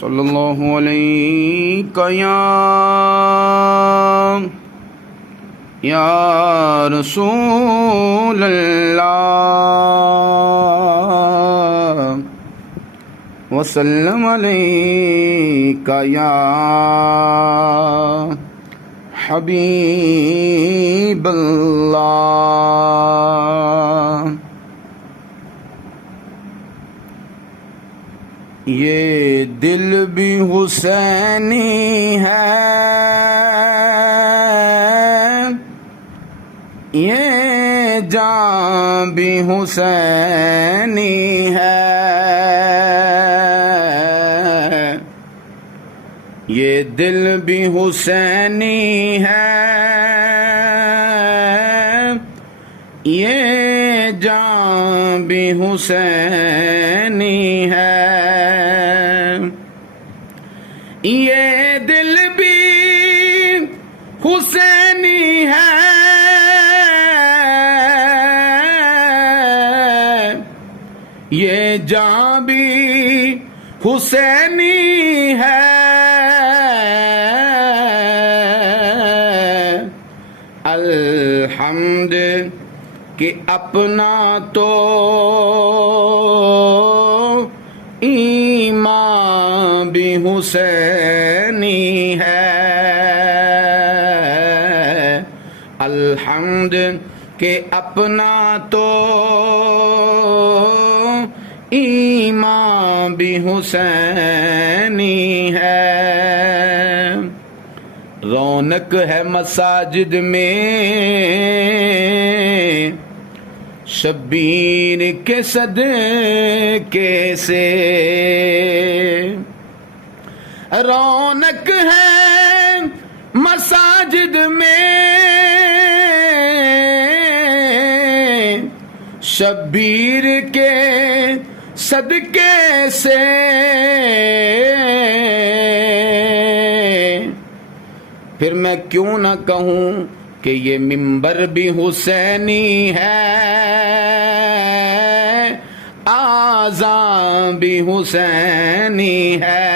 صلی اللہ علیہ یا رسول اللہ وسلم علیک یا حبیب اللہ۔ یہ دل بھی حسینی ہے، یہ جان بھی حسینی ہے، یہ دل بھی حسینی ہے، یہ جان بھی حسینی ہے، یہ دل بھی حسینی ہے، یہ جان بھی حسینی ہے، الحمد کہ اپنا تو ایمان بھی حسینی ہے، الحمد کہ اپنا تو ایمان بھی حسینی ہے، رونق ہے مساجد میں شبیر کے صدقے سے، رونق ہے مساجد میں شبیر کے صدقے سے، پھر میں کیوں نہ کہوں کہ یہ منبر بھی حسینی ہے، آذان بھی حسینی ہے،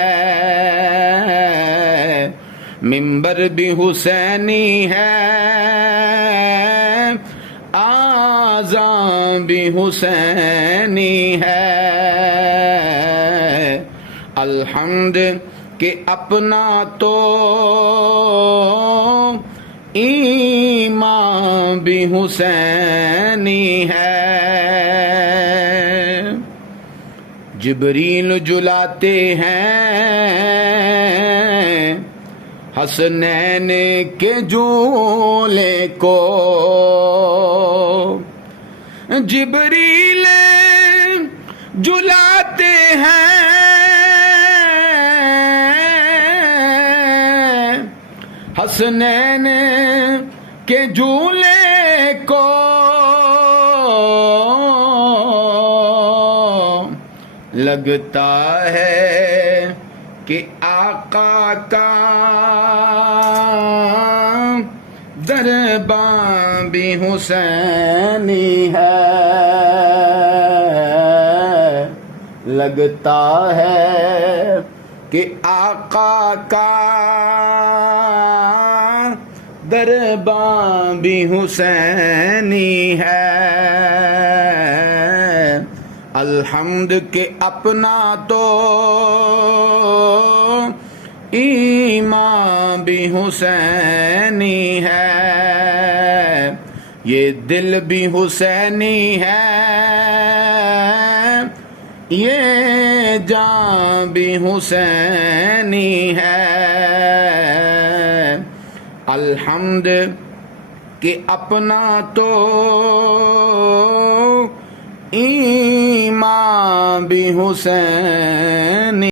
منبر بھی حسینی ہے، آذان بھی حسینی ہے، الحمد کہ اپنا تو ایمان بھی حسینی ہے، جبریل جلاتے ہیں حسنین کے جولے کو، جبریل جلاتے ہیں حسنین کے جھولے کو، لگتا ہے کہ آقا کا دربان بھی حسینی ہے، لگتا ہے کہ آقا کا دربان بھی حسینی ہے، الحمد کہ اپنا تو ایمان بھی حسینی ہے، یہ دل بھی حسینی ہے، یہ جان بھی حسینی ہے، الحمد کہ اپنا تو ایمان بھی حسینی